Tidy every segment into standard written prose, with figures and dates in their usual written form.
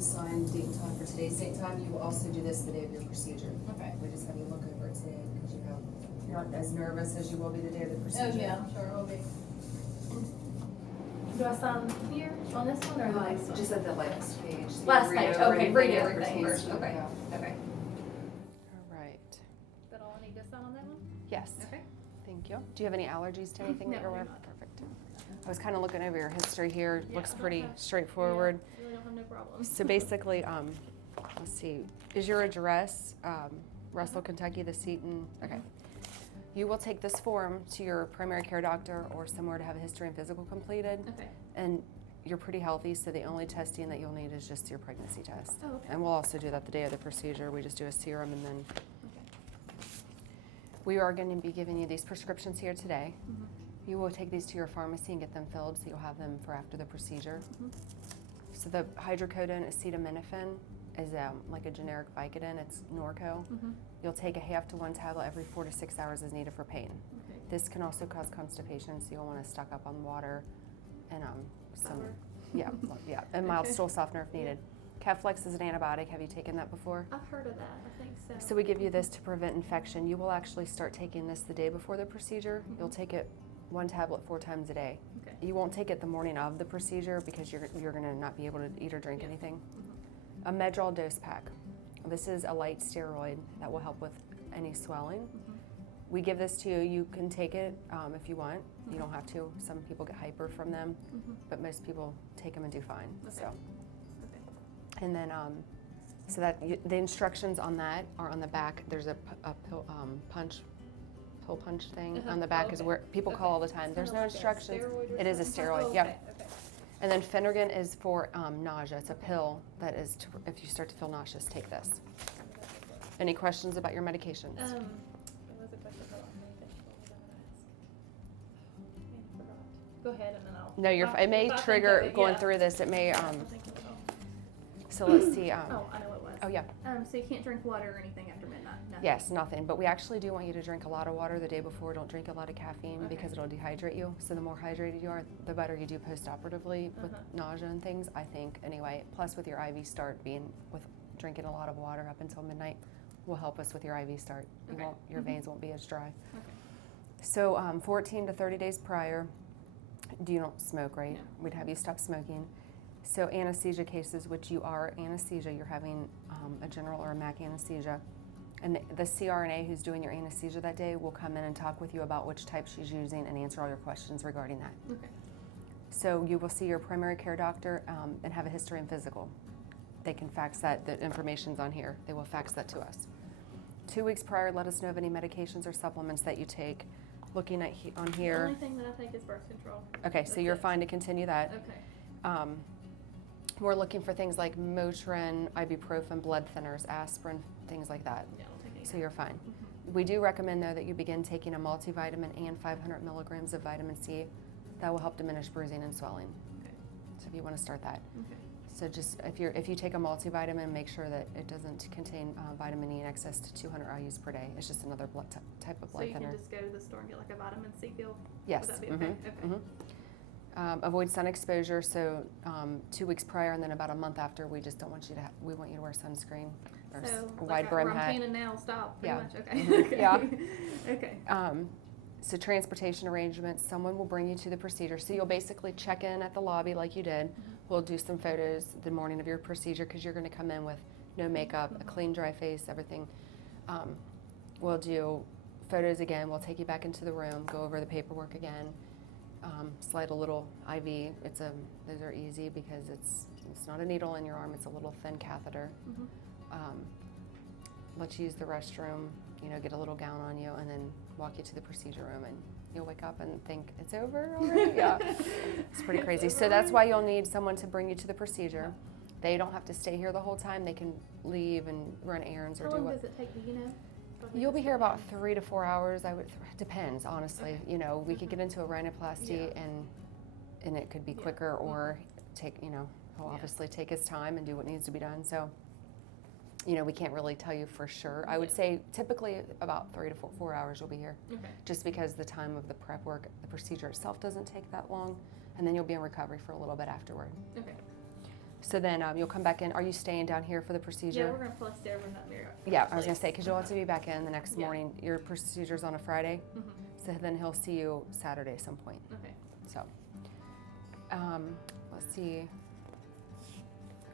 sign date and time for today's date and time. You will also do this the day of your procedure. Okay. We just have you look over it today because you're not as nervous as you will be the day of the Oh, procedure. yeah, I'm sure it will be. Do I sign here on this one or the next one? Just at the last page. So you Last read page, over okay, anything read that everything pertains first, to it, okay, yeah. okay. All right. Is that all I need to sign on that one? Yes. Okay. Thank you. Do you have any allergies to anything that No, you're aware I of? do not. Perfect. I was kind of looking over your history here. Yeah, Looks I don't pretty have- straightforward. Yeah, really don't have no problems. So basically, let's see, is your address Russell, Kentucky, the seat and, okay. You will take this form to your primary care doctor or somewhere to have a history and physical completed. Okay. And you're pretty healthy, so the only testing that you'll need is just your pregnancy test. Oh, okay. And we'll also do that the day of the procedure. We just do a serum and then Okay. we are going to be giving you these prescriptions here today. Mhm. You will take these to your pharmacy and get them filled, so you'll have them for after the procedure. Mhm. So the hydrocodone acetaminophen is like a generic Vicodin. It's Norco. Mhm. You'll take a half to one tablet every 4 to 6 hours as needed for pain. Okay. This can also cause constipation, so you'll want to stock up on water and some, Flour. yeah, and mild Okay. stool softener if needed. Keflex is an antibiotic. Have you taken that before? I've heard of that, I think so. So we give you this to prevent infection. You will actually start taking this the day before the procedure. Mhm. You'll take it one tablet 4 times a day. Okay. You won't take it the morning of the procedure because you're going to not be able to eat or drink Yeah. anything. Mhm. A Medrol dose pack. This is a light steroid that will help with any swelling. Mhm. We give this to you. You can take it if you want. You Mhm. don't have to. Some people get hyper from them, Mhm. but most people take them and do fine. Okay. So, Okay. and then so that the instructions on that are on the back. There's a pill punch thing Uh-huh. on the back Oh, is okay. where people call Okay. all the time. It's There's kinda no like a instructions. steroid or It is a something? steroid. Oh, Yep. okay, okay. And then Phenergan is for nausea. It's a pill that is if you start to feel nauseous, take this. Any questions about your medications? There was a question about medication. What was I gonna ask? I forgot. Go ahead and then I'll. No, I'll- it may if I think trigger of it, going yeah. through this. It may. Yeah, I'll think of it all. So let's see. Oh, I know what it was. Oh yeah. So you can't drink water or anything after midnight? Nothing? Yes, nothing. But we actually do want you to drink a lot of water the day before. Don't drink a lot of caffeine Okay. because it'll dehydrate you. So the more hydrated you are, the better you do post-operatively with Uh-huh. nausea and things, I think, anyway. Plus with your IV start being with drinking a lot of water up until midnight will help us with your IV start. Okay. Your Mhm. veins won't be as dry. Okay. So 14 to 30 days prior, you don't smoke, right? No. We'd have you stop smoking. So anesthesia cases, which you are anesthesia, you're having a general or a MAC anesthesia. And the CRNA who's doing your anesthesia that day will come in and talk with you about which type she's using and answer all your questions regarding that. Okay. So you will see your primary care doctor and have a history and physical. They can fax that, the information's on here. They will fax that to us. 2 weeks prior, let us know of any medications or supplements that you take. Looking at on The here. only thing that I take is birth control. Okay, so That's you're it. fine to continue that. Okay. We're looking for things like Motrin, ibuprofen, blood thinners, aspirin, things like that. Yeah, I'll take any. So you're fine. Mhm. We do recommend, though, that you begin taking a multivitamin and 500 milligrams of vitamin C. That will help diminish bruising and swelling. Okay. So if you want to start that. Okay. So just if you take a multivitamin, make sure that it doesn't contain vitamin E in excess to 200 IUs per day. It's just another type of So blood you thinner. can just go to the store and get like a vitamin C pill? Yes. Would that be okay? Okay. Avoid sun exposure. So 2 weeks prior and then about a month after, we just don't want you to. We want you to wear sunscreen or So a like wide brim where I'm hat. tanning now, stop, pretty Yeah. much, okay. Mhm. Okay. Yeah. Okay. So transportation arrangements, someone will bring you to the procedure. So you'll basically check in at the lobby like you did. Mhm. We'll do some photos the morning of your procedure because you're going to come in with no makeup, a clean, dry face, everything. We'll do photos again. We'll take you back into the room, go over the paperwork again, slide a little IV. Those are easy because it's not a needle in your arm. It's a little thin catheter. Mhm. Let you use the restroom, get a little gown on you, and then walk you to the procedure room, and you'll wake up and think, it's over already? Yeah, it's pretty crazy. It's So over that's already? why you'll need someone to bring you to the procedure. They don't have to stay here the whole time. They can leave and run errands or How do long what. does it take, do you know? You'll be here about 3 to 4 hours. Depends, honestly. Okay. We could get into a rhinoplasty Yeah. and it could be Yeah. quicker, or take, he'll Yeah. obviously take his time and do what needs to be done. So, we can't really tell you for sure. I would Yeah. say typically about 3 to 4 hours you'll be here, Okay. just because the time of the prep work, the procedure itself doesn't take that long, and then you'll be in recovery for a little bit afterward. Okay. So then you'll come back in. Are you staying down here for the procedure? Yeah, we're gonna probably stay over in that mirror. Yeah, I was gonna say, because you'll have to be back in the next Yeah. morning. Your procedure's on a Friday, Mm-hmm. so then he'll see you Saturday at some point. Okay. So, let's see.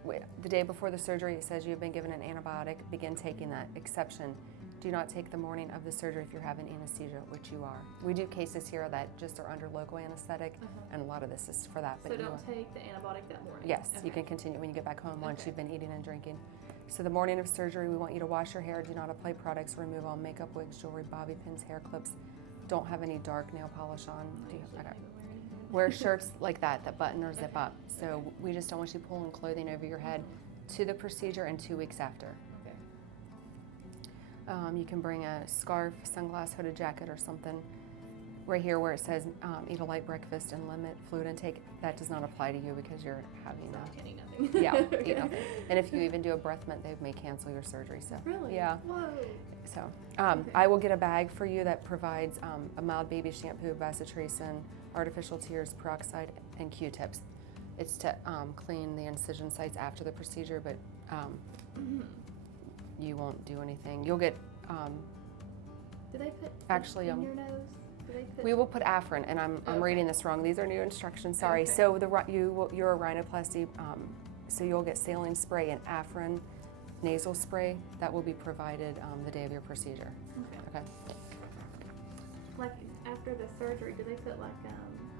Wait, the day before the surgery, it says you have been given an antibiotic. Begin taking that. Exception: do not take the morning of the surgery if you're having anesthesia, which you are. We do cases here that just are under local anesthetic, and a lot of this is for that. So But you don't take the antibiotic that morning? Yes, you Okay. can continue when you get back home once Okay. you've been eating and drinking. So the morning of surgery, we want you to wash your hair. Do not apply products. Remove all makeup, wigs, jewelry, bobby pins, hair clips. Don't have any dark nail polish on. I Do you, usually okay. don't even wear anything. Wear shirts like that button or zip Okay. up. So we just don't want you pulling clothing over your head to the procedure and 2 weeks after. Okay. You can bring a scarf, sunglass, hooded jacket or something. Right here where it says eat a light breakfast and limit fluid intake, that does not apply to you because you're having Not a, any nothing. yeah, Okay. eat nothing. And if you even do a breath mint, they may cancel your surgery. So Really? yeah. Whoa. So Okay. I will get a bag for you that provides a mild baby shampoo, bacitracin, artificial tears, peroxide, and Q-tips. It's to clean the incision sites after the procedure, but you won't do anything. You'll get, Do they put Actually, in your nose? Do they put we will put Afrin, and I'm Okay. reading this wrong. These are new instructions, sorry. Okay. So you're a rhinoplasty, so you'll get saline spray and Afrin nasal spray that will be provided the day of your procedure. Okay. Okay. Like after the surgery, do they put like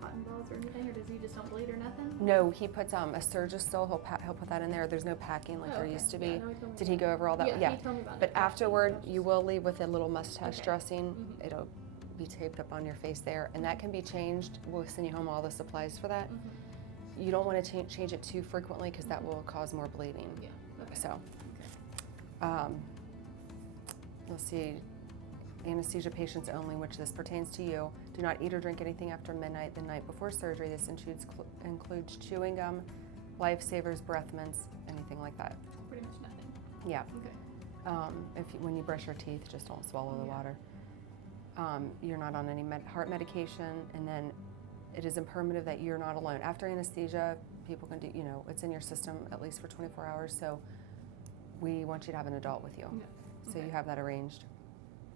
cotton balls or anything, or does he just don't bleed or nothing? No, he puts a Surgistil. He'll put that in there. There's no packing like Oh, there okay. used to Yeah, be. I know he told me Did he that. go over all that? Yeah, he told me about But that. afterward, you will leave with a little mustache Okay. dressing. Mhm. It'll be taped up on your face there, and that can be changed. We'll send you home all the supplies for that. Mhm. You don't want to change it too frequently because that will cause more bleeding. Yeah. Okay. So, Okay. let's see. Anesthesia patients only, which this pertains to you. Do not eat or drink anything after midnight the night before surgery. This includes chewing gum, lifesavers, breath mints, anything like that. Pretty much nothing. Yeah. Okay. When you brush your teeth, just don't swallow the Yeah. water. You're not on any heart medication, and then it is imperative that you're not alone. After anesthesia, people can do, it's in your system at least for 24 hours, so we want you to have an adult with you. Yeah. So Okay. you have that arranged.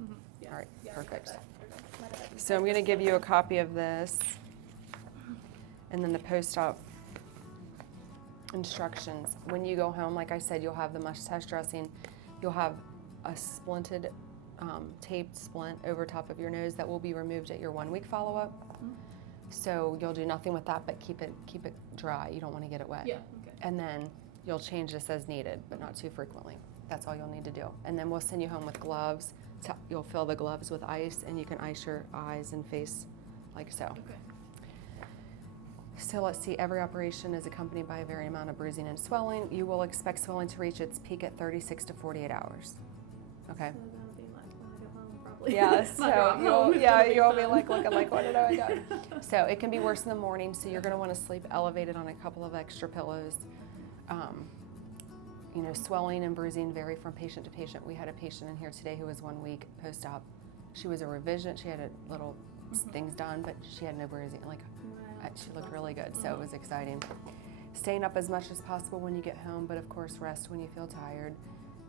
Mhm. Yeah. All right, Yeah, I perfect. got that. Might have had So I'm going to give you a copy of this, and then the post-op instructions. When you go home, like I said, you'll have the mustache dressing. You'll have a splinted, taped splint over top of your nose that will be removed at your 1 week follow-up. Mhm. So you'll do nothing with that, but keep it dry. You don't want to get it wet. Yeah. Okay. And then you'll change this as needed, but not too frequently. That's all you'll need to do. And then we'll send you home with gloves. You'll fill the gloves with ice, and you can ice your eyes and face like so. Okay. So let's see, every operation is accompanied by a varying amount of bruising and swelling. You will expect swelling to reach its peak at 36 to 48 hours. Okay? So that'll be like when I go home, probably. Yeah, My so drive home you'll is gonna be fun. like looking like, what did I do? So it can be worse in the morning, so you're going to want to sleep elevated on a couple of extra pillows. Swelling and bruising vary from patient to patient. We had a patient in here today who was 1 week post-op. She was a revision. She had a little things done, but she had no bruising. Wow. She looked really good, so it was exciting. Staying up as much as possible when you get home, but of course rest when you feel tired.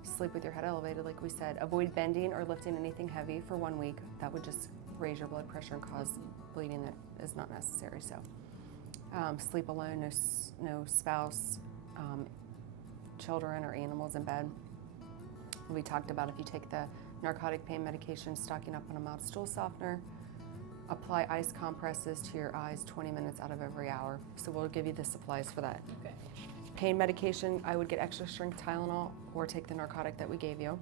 Sleep with your head elevated, like we said. Avoid bending or lifting anything heavy for 1 week. That would just raise your blood pressure and cause bleeding that is not necessary. So sleep alone, no spouse, children or animals in bed. We talked about if you take the narcotic pain medication, stocking up on a mild stool softener. Apply ice compresses to your eyes 20 minutes out of every hour. So we'll give you the supplies for that. Okay. Pain medication, I would get extra strength Tylenol or take the narcotic that we gave you.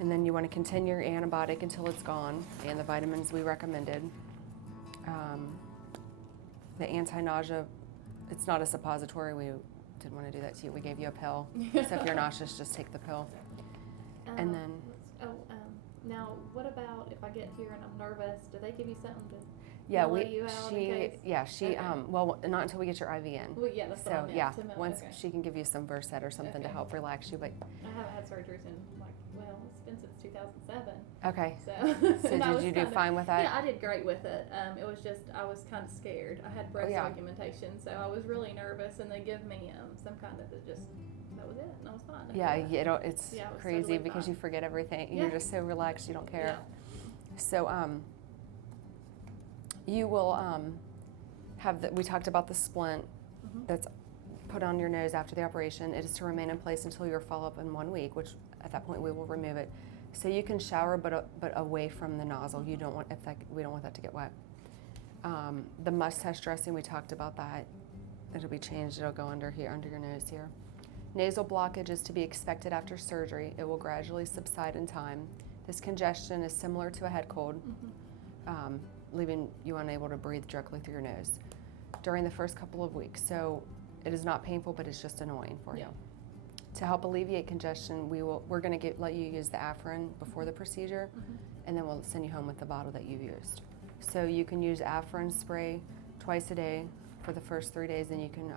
And then you want to continue your antibiotic until it's gone, and the vitamins we recommended. The anti-nausea, it's not a suppository. We didn't want to do that to you. We gave you a pill. So if you're nauseous, just take the pill. And then- Now what about if I get here and I'm nervous? Do they give you something to? Yeah, lay you out in case? she, Okay. well, not until we get your IV in. Well, yeah, that's what I So, meant. yeah, to know. once Okay. she can give you some Versed or something to Okay. help relax you, but, I haven't had surgeries in it's been since 2007. okay. So, So and I did was you do kinda- fine with that? Yeah, I did great with it. It was just I was kind of scared. I had breast yeah. augmentation, so I was really nervous, and they give me some kind of that was it, and I was fine. after Yeah, that. it's Yeah, it was crazy totally because fine. you forget everything. Yeah. You're just so relaxed, you don't care. Yeah. So, you will we talked about the splint Mhm. that's put on your nose after the operation. It is to remain in place until your follow-up in 1 week, which at that point we will remove it. So you can shower, but away from the nozzle. You don't want we don't want that to get wet. The mustache dressing, we talked about that. It'll be changed. It'll go under here, under your nose here. Nasal blockage is to be expected after surgery. It will gradually subside in time. This congestion is similar to a head cold, leaving you unable to breathe directly through your nose during the first couple of weeks. So it is not painful, but it's just annoying for you. To help alleviate congestion, we're going to let you use the Afrin before the procedure, and then we'll send you home with the bottle that you've used. So you can use Afrin spray twice a day for the first 3 days, and you can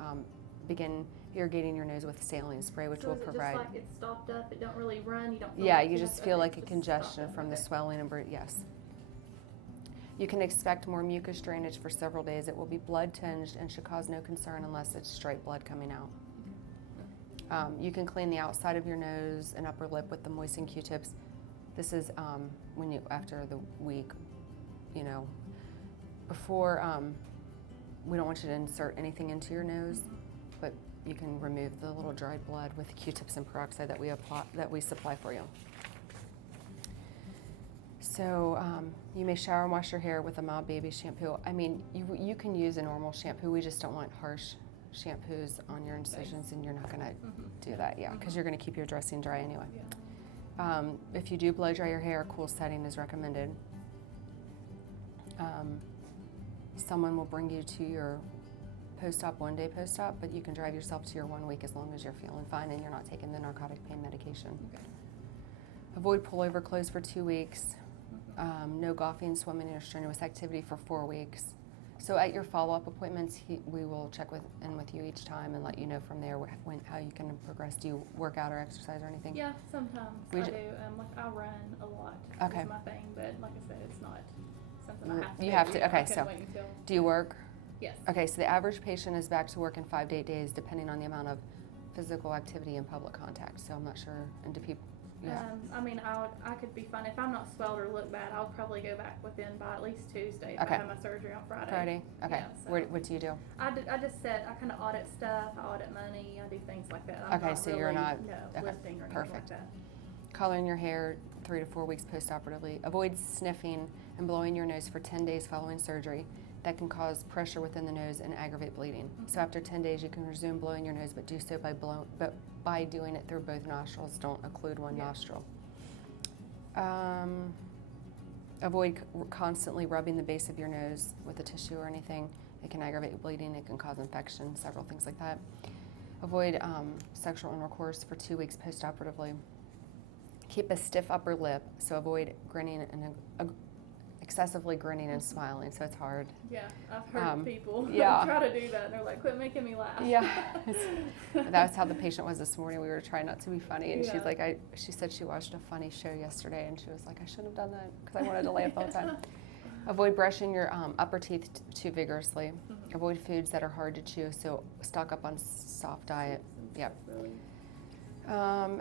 begin irrigating your nose with saline spray, which So will is it provide. just like it's stopped up? It don't really run. You don't. Feel Yeah, like you have just to- feel okay, like a just congestion stop from the okay. swelling and yes. You can expect more mucus drainage for several days. It will be blood tinged and should cause no concern unless it's straight blood coming out. You can clean the outside of your nose and upper lip with the moistened Q-tips. This is after the week, before, we don't want you to insert anything into your nose, but you can remove the little dried blood with Q-tips and peroxide that we supply for you. So you may shower and wash your hair with a mild baby shampoo. I mean, you can use a normal shampoo. We just don't want harsh shampoos on your incisions, and you're not going to do that, because you're going to keep your dressing dry anyway. Yeah. If you do blow dry your hair, a cool setting is recommended. Someone will bring you to your post-op, 1 day post-op, but you can drive yourself to your 1 week as long as you're feeling fine and you're not taking the narcotic pain medication. Okay. Avoid pullover clothes for 2 weeks. No golfing, swimming, or strenuous activity for 4 weeks. So at your follow-up appointments, we will check in with you each time and let you know from there how you can progress. Do you work out or exercise or anything? Yeah, sometimes I do. I run a lot. Okay. Is my thing, but like I said, it's not something I have to. You do. have to. Okay, I couldn't so wait until, do you work? yes. Okay, so the average patient is back to work in 5 to 8 days, depending on the amount of physical activity and public contact. So I'm not sure. And do people? Yeah. I mean, I could be fine if I'm not swelled or look bad. I'll probably go back by at least Tuesday if Okay. I have my surgery on Friday. Friday. Okay. Yeah, so. What do you do? I just said I kind of audit stuff. I audit money. I do things like that. I'm Okay, not so really, you're not- no, okay, lifting or anything perfect. like that. Coloring your hair 3 to 4 weeks post-operatively. Avoid sniffing and blowing your nose for 10 days following surgery. That can cause pressure within the nose and aggravate bleeding. So after 10 days, you can resume blowing your nose, but do so by doing it through both nostrils. Don't occlude one nostril. Avoid constantly rubbing the base of your nose with a tissue or anything. It can aggravate bleeding. It can cause infection, several things like that. Avoid sexual intercourse for 2 weeks post-operatively. Keep a stiff upper lip, so avoid grinning and excessively grinning and smiling, so it's hard. Yeah, I've heard people yeah. try to do that, and they're like, quit making me laugh. Yeah, that's how the patient was this morning. We were trying not to be funny, and Yeah. she's like, she said she watched a funny show yesterday, and she was like, I shouldn't have done that because I wanted to laugh all the time. Avoid brushing your upper teeth too vigorously. Avoid foods that are hard to chew, so stock up on soft diet. Yep. Really.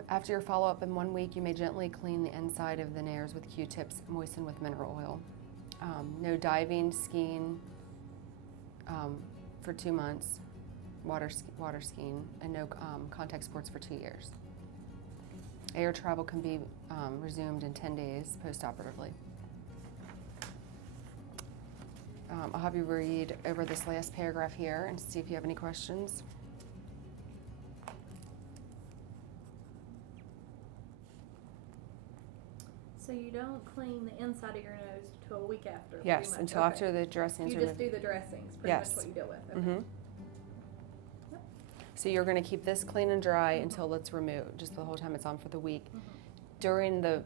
After your follow-up in 1 week, you may gently clean the inside of the nares with Q-tips moistened with mineral oil. No diving, skiing for 2 months, water skiing, and no contact sports for 2 years. Air travel can be resumed in 10 days post-operatively. I'll have you read over this last paragraph here and see if you have any questions. So you don't clean the inside of your nose till a week after? Yes, pretty much. until Okay. after the dressings You are just removed. do the dressings, pretty Yes. much what you deal with. Okay. Mm-hmm. Yep. So you're going to keep this clean and dry until it's removed, just the whole time it's on for the week. During the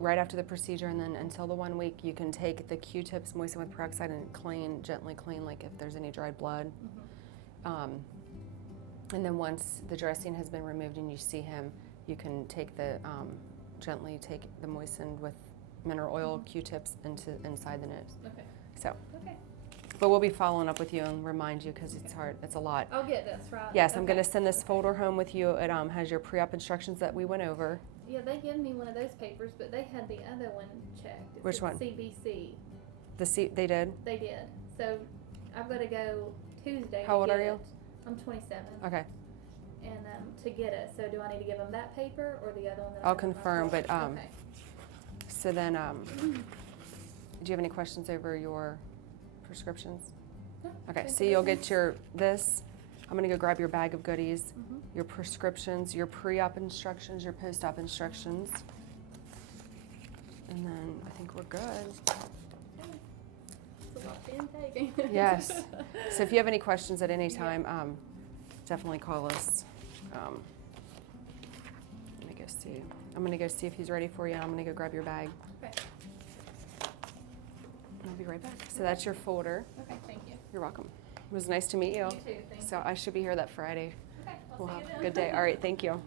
right after the procedure, and then until the 1 week, you can take the Q-tips, moisten with peroxide, and clean, gently clean, like if there's any dried blood. And then once the dressing has been removed and you see him, you can take the, gently take the moistened with mineral oil Q-tips inside the nose. Okay. So, Okay. but we'll be following up with you and remind you because it's hard, it's a lot. I'll get this, right? Yes, I'm Okay. gonna send this folder home with you. It has your pre-op instructions that we went over. Yeah, they gave me one of those papers, but they had the other one checked. It Which said one? CBC. They did? They did. So I've got to go Tuesday. How to old get are you? it. I'm 27. Okay, And to get it, so do I need to give them that paper or the other one? That I I'll have in my confirm, drawer? but, Okay. so then, do you have any questions over your prescriptions? No, Okay, thank so you. you'll get this. I'm gonna go grab your bag of goodies, Mhm. your prescriptions, your pre-op instructions, your post-op instructions. And then I think we're good. Okay. It's a lot being taken. Yes. So if you have any questions at any time, definitely call us. Let me go see. I'm gonna go see if he's ready for you. I'm gonna go grab your bag. Okay. I'll be right back. So that's your folder. Okay, thank you. You're welcome. It was nice to meet you. You too, thank you. So I should be here that Friday. Okay, We'll I'll see have you a then. good day. All right, thank you.